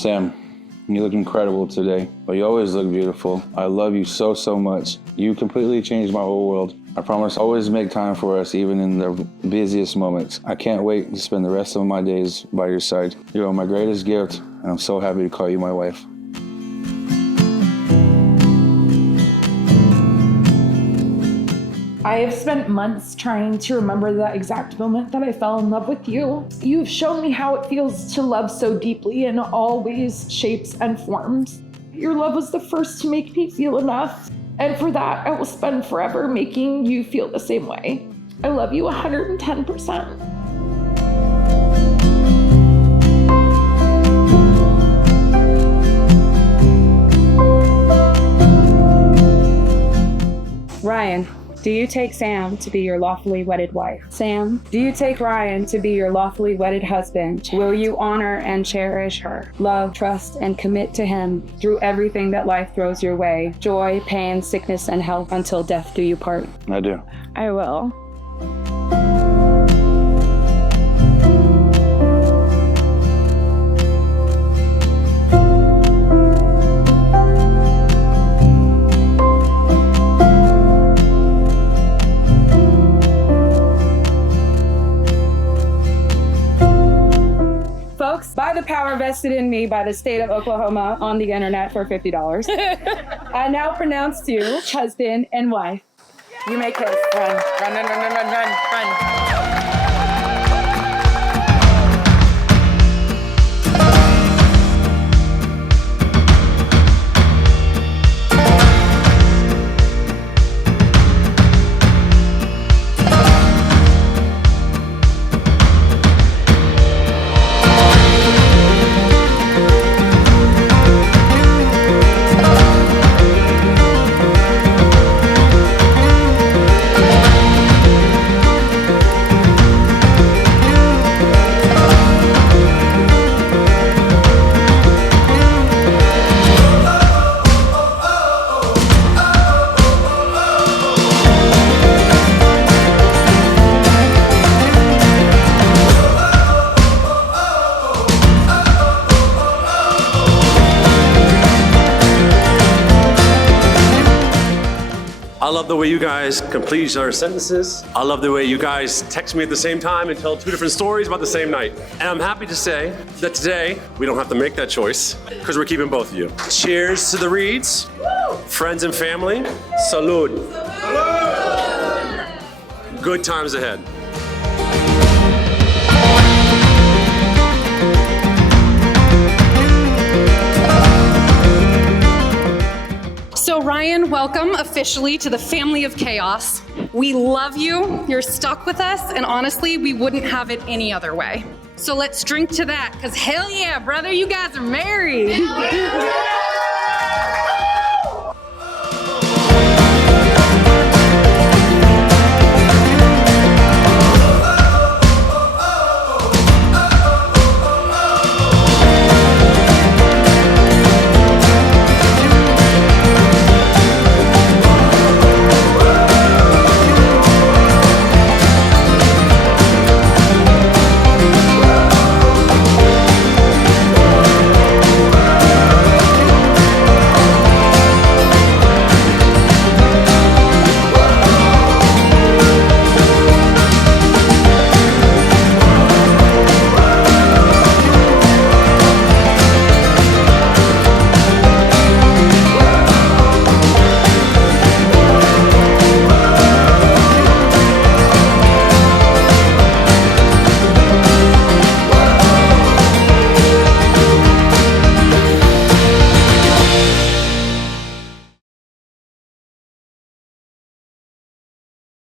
Sam, you look incredible today, but you always look beautiful. I love you so, so much. You completely changed my whole world. I promise always make time for us, even in the busiest moments. I can't wait to spend the rest of my days by your side. You are my greatest gift, and I'm so happy to call you my wife. I have spent months trying to remember the exact moment that I fell in love with you. You've shown me how it feels to love so deeply in all ways, shapes, and forms. Your love was the first to make me feel enough, and for that, I will spend forever making you feel the same way. I love you 110%. Ryan, do you take Sam to be your lawfully wedded wife? Sam, do you take Ryan to be your lawfully wedded husband? Will you honor and cherish her, love, trust, and commit to him through everything that life throws your way? Joy, pain, sickness, and health until death do you part. I do. I will. Folks, buy the power vested in me by the state of Oklahoma on the internet for $50. I now pronounce you husband and wife. You may kiss. Run, run, run, run, run, run, run. I love the way you guys complete each other's sentences. I love the way you guys text me at the same time and tell two different stories about the same night. And I'm happy to say that today, we don't have to make that choice because we're keeping both of you. Cheers to the Reeds, friends and family. Salud. Good times ahead. So Ryan, welcome officially to the family of chaos. We love you, you're stuck with us, and honestly, we wouldn't have it any other way. So let's drink to that, because hell yeah, brother, you guys are married.